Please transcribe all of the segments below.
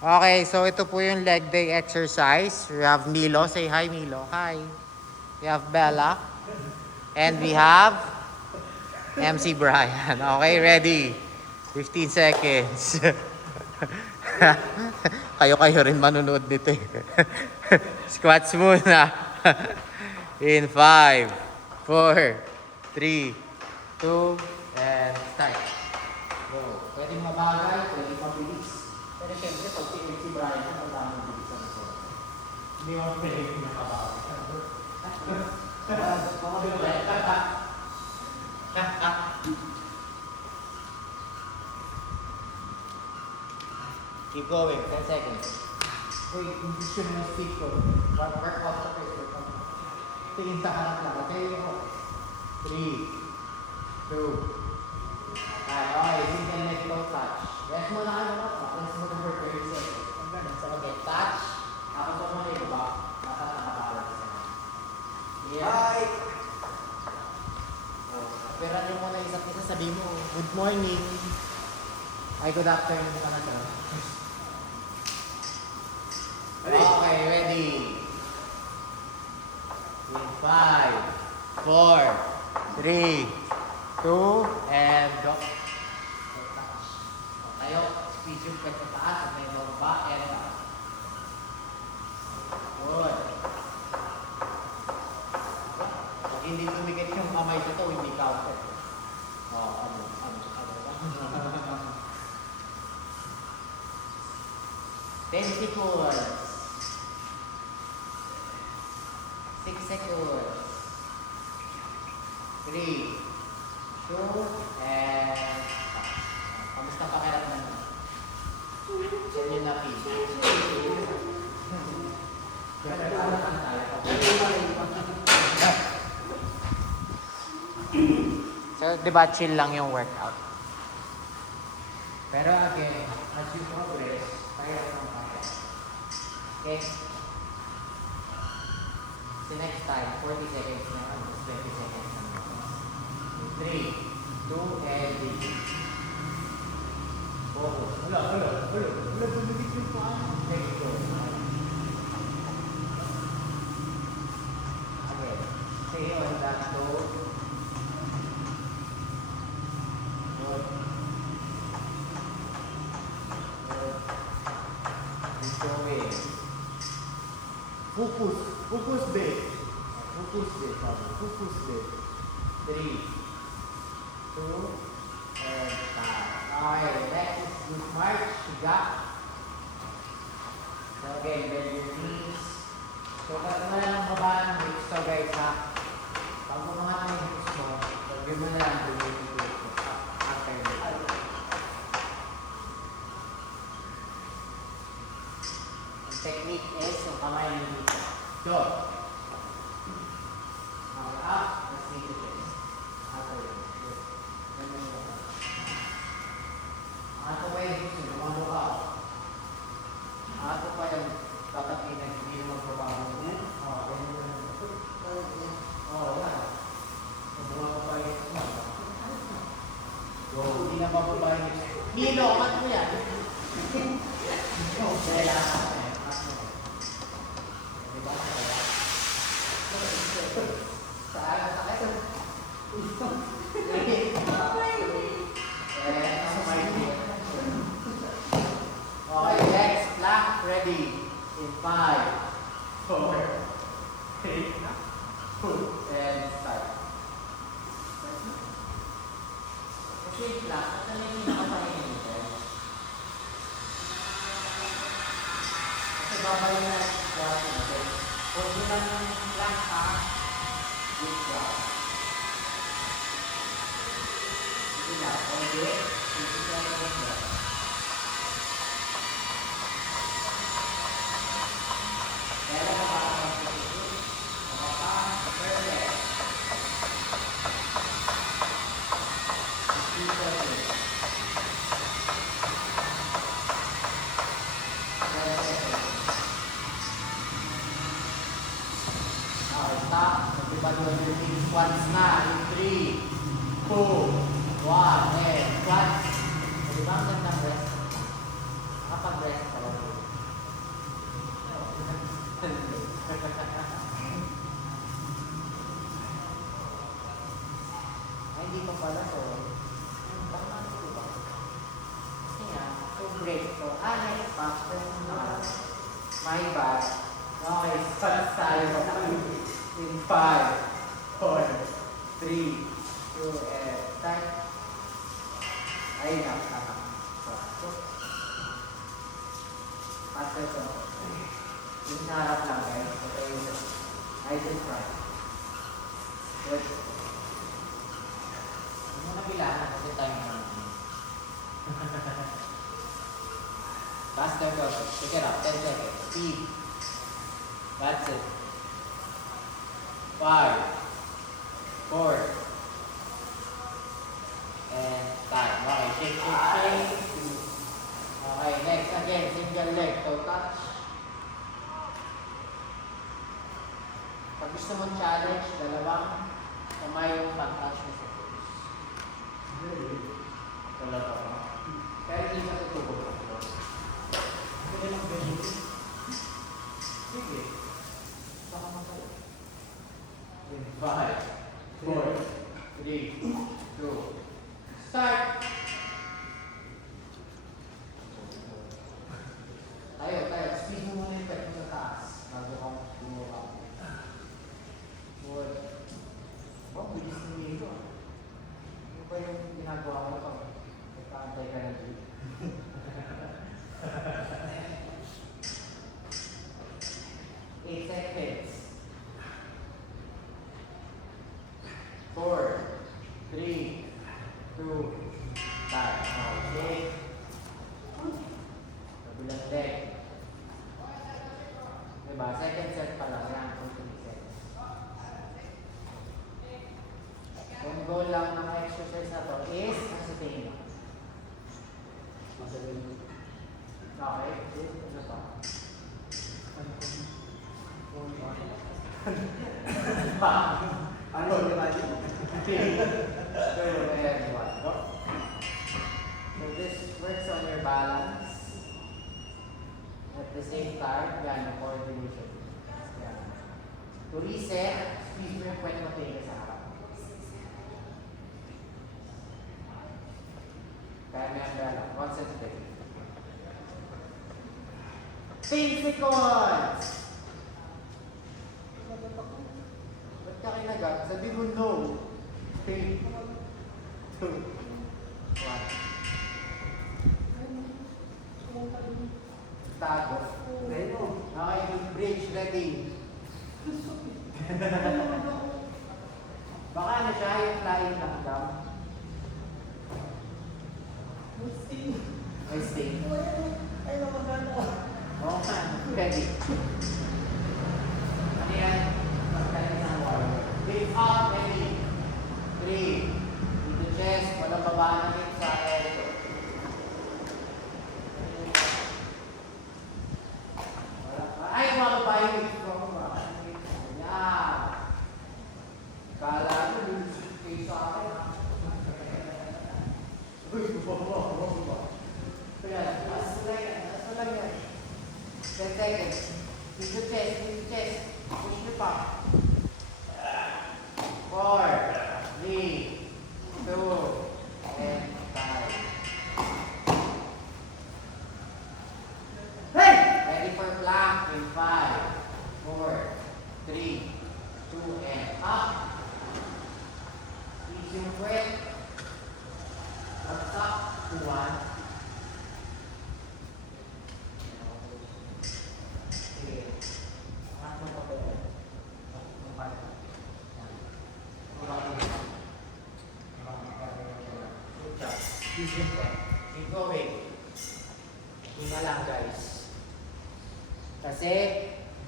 Okay, so ito po yung leg day exercise. We have Milo. Say hi, Milo. Hi. We have Bella. And we have MC Brian. Okay, ready? 15 seconds. Kayo rin manunod nito eh. Squats muna. In 5, 4, 3, 2, and start. Go. Pwedeng mabagay, pwedeng mabilis. Pero syempre, pag si Brian, ang daming bilisan ko. Hindi mo pwedeng nakabagay. Keep going, 10 seconds. Uy, hindi siya na speed ko. Workout sa face. Tingin sa harap lang. Okay, 3, 2, okay, single leg toe touch. Rest mo na kayo mga. Rest mo na for 30 seconds. Okay, touch. Tapos mo na yung back. Nasa nakapala sa sana. Hi! Pero nyo muna isa't isa, sabi mo, good morning. Ay, good afternoon ka na siya. Okay, ready. In 5, 4, 3, 2, and go. Tayo, squeeze yung pwede sa taas at may lower back and up. Good. Pag hindi tumikit yung kamay dito, hindi counter. Oh, ano. 10 seconds. 6 seconds. 3, 2, and kamusta pakiramdam mo? Yan yung napi. So, di ba chill lang yung workout? Pero again, as you progress, kaya lang kaya. Okay? So next time, 40 seconds na, 20 seconds na. 3, 2, and 3. Focus. Wala, bumibig yung paa. Okay, go. Okay. Stay on that toe. Good. Keep going. Focus big. Focus big. 3, 2, and 5. Okay, next is good march. Higa. So again, bend your knees. So pag mo na lang baba ng hips to guys ha. Pag umangat ng hips mo, pag mo na lang bumibig yung hips mo. After the ang technique is yung kamay ng dito. Go. Okay, up. Let's make it this. After it. Ato pa yung hips mo. Lumalo ka. Ato pa yung tatapinan. Hindi yung magbabago. Yan. Bumaba pa yung hips mo. Go. Hindi na bababa yung hips mo. Hilo, mat mo yan. Kaya diba? Saan? Sakit? Okay, next. Plank. Ready. In 5, 4, 3, 2, and start. Kasi yung plank, ito na yung pinakapahin nito. Kasi babalik na squat natin. Huwag mo lang yung plank ha. Good job. Sige na. Okay. Sige na yung squat. Kaya lang mapapapagod. Perfect. 15 seconds. 10 seconds. Stop. Magpipatuloy yung squats na. In 3, 2, 1, and squats. Diba ang gandang rest? Nakapag-rest ka lang. My bad. Okay, start tayo. In 5, 4, 3, 2, and start. Ayun na, tama. So, after to. Yung naharap lang guys. Okay, I just try. Good. Ano mo na bilangan kasi tayo na. Faster go. Pick it up. 10 seconds. Speed. That's it. 5, 4, and time. Okay, shake, shake, shake. Okay, next again. Single leg. Toe touch. Pag gusto mong challenge, dalawang kamay yung pang-touch mo sa toes. Wala pa ba? Pero hindi ka tutubog ka. Sige. Baka makayo. 5, 4, 3, 2, start! Tayo. Speed mo muna yung pet mo sa taas. Bago ka bumaba. Good. Oh, bilis ng video. Ano ba yung ginagawa ko ito? Nagkaantay ka na dito. 8 seconds. 4, 3, 2, start. Okay. Kabilang leg. Diba? Second set pa lang yan. 2 seconds. Yung goal lang ng exercise na to is ang sa tingin mo. Okay. Ano pa? Ano yung body? So this works on your balance. At the same time, yan, yung coordination. Yan. To reset, squeeze mo yung pwede matingin sa harap. Kaya may umbrella. Concentrate. 10 seconds! Ba't ka kinagat? Sabi mo no. 3, 2, 1. Tago. Okay, bridge, ready. Baka na siya yung flying knockdown. May sting. Okay, ready. Ano yan? Magkalit ng wall. Lift up, ready. 3. Dito chest, walang babaan ng sa elbow. Ay, mga babae, wait from yan. Kala nyo, lulusot kayo sa akin. Uy, baba. Kaya, taas mo lang yan. 10 seconds. Dito chest. Push nyo pa. 4, 3, 2, and 5. Hey! Ready for plank in 5, 4, 3, 2, and up. Squeeze yung puwet. Up, 1. Sige. Angat mo pa pwede. Keep going. Hinga lang guys. Kasi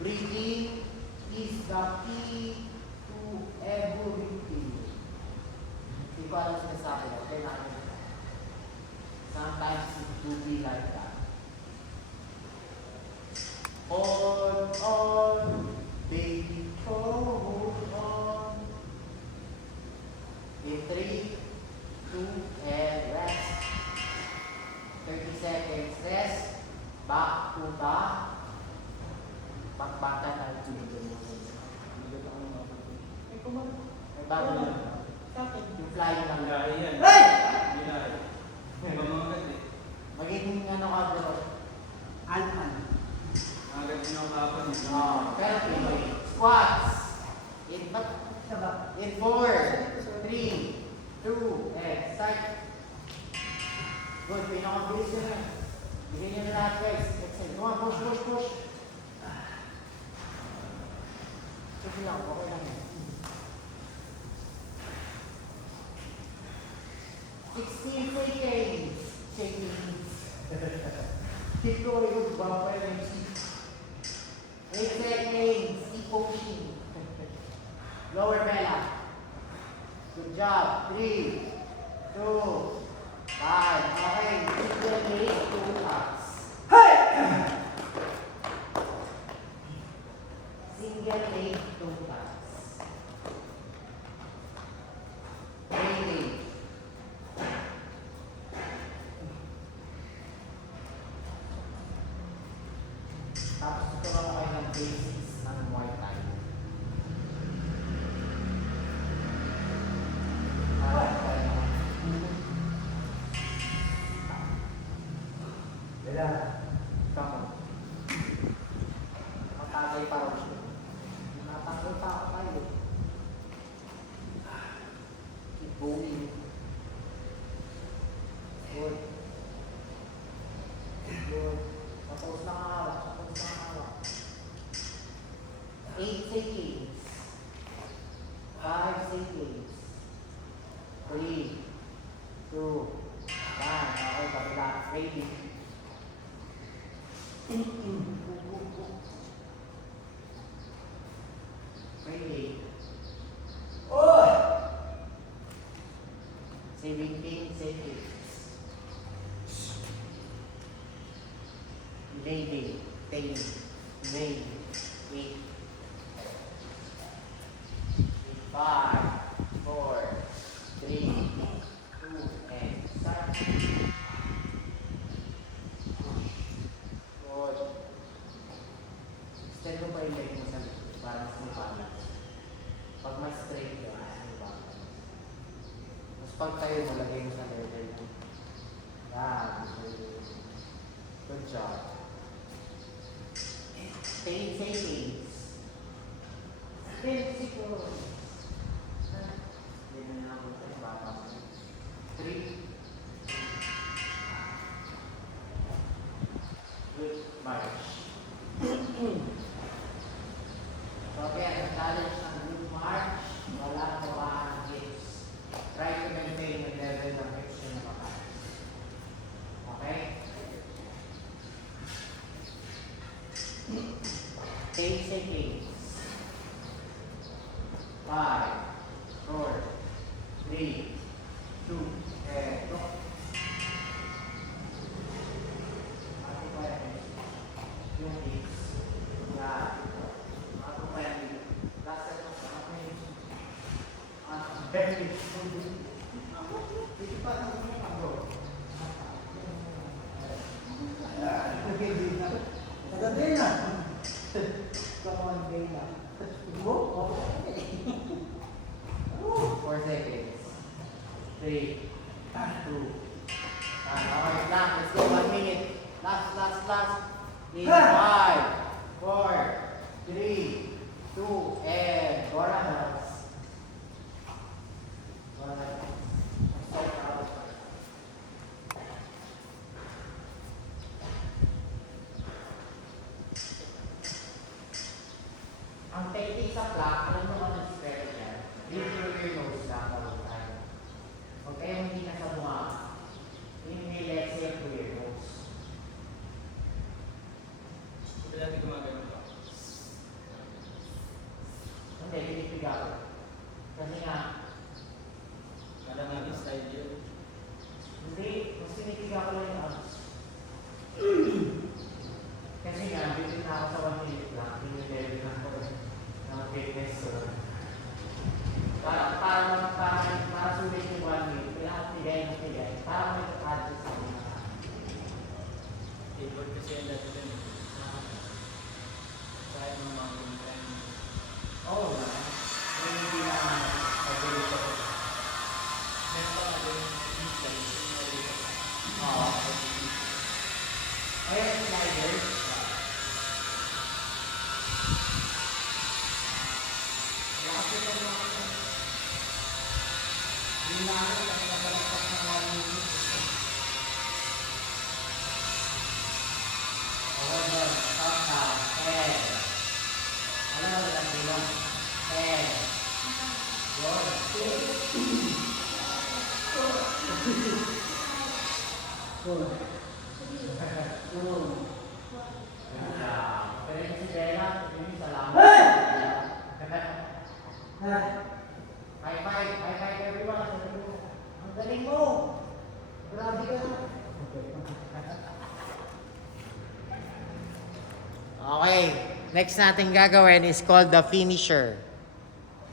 breathing is the key to everything. Hindi ko alam sinasabi ko. Okay natin. Sometimes it do be like that. On, baby, hold on. In 3, 2, and rest. 30 seconds rest. Back to back. Bakbakan na may bago yun. Yung flying lang. Hey! Magiging ano ka bro? Alpan. Come on, push, push, push. Sige lang, okay lang yan. 16 seconds. Seconds. Keep going, bumper and 8 seconds. Keep pushing. Lower Bella. Good job. 3, 2, 5. Okay. Single leg, 2 taps. Single leg, 2 taps. Breathing. Tapos tuturuan ko kayo ng basics ng Muay Thai. Bella, come on. Matagay pa rin siya. Natanggal pa ako tayo. Keep going. Good. Good. Tapos na hawak. Tapos na hawak. 8 seconds. 5 seconds. 3, 2, 1. Okay, kabila. Ready. Ready. 17 seconds. Ready. 10. Ready. 8. 5, 4, 3, 2, and start. Good. Extend mo pa yung leg mo sa likod para mas may balance. Pag mas straight yun, mas may balance. Mas pag tayo mo, lagay mo sa level mo. Yan. Good job. 10 seconds. 10 seconds. Hindi na ako sa bata. 3. Good march. So again, the challenge ng good march, wala ko ang hips. Try to maintain the level ng hips yung nakakain. Okay? 8 seconds. 5, 4, 3, 2, and go. Ako pa yan. Yung hips. Ako pa yan. Last set of ako yun. Very good. Hindi pa ako ako. Maganda na. Come on, Dana. Go? 4 seconds. 3, 2, alright, last. Let's go. 1 minute. Last. In 5, 4, 3, 2, and Bora hands. Bora hands. I'm so proud of myself. Ang technique sa plank, alam mo kung nag-stretch yan. Lean through your nose lang all the time. Huwag kayong hindi nasa mukha. Inhale, exhale through your nose. Hindi natin gumagano pa. Hindi, pinipiga ko. Kasi nga, Alam natin style yun. hindi, mas pinipiga ko lang yung abs. Kasi nga, bitin na ako sa 1 minute lang. Pinilevel na ako ng fitness. So, para sulit yung 1 minute, kailangan tigay. Para may adjust ako na. Table kasi yung dati din. Kahit ng mountain climb. Oo ba? May hindi na pag-ulit ako. Next pa natin yung slide. Oo. Ayan, slider. Kasi ito mga ito. Hindi na ako kasi nakalagpas ng 1 minute. Okay. Pero si Bella, yun salamat. High five everyone. Ang galing mo. Grabe ka. Okay, next natin gagawin is called the finisher.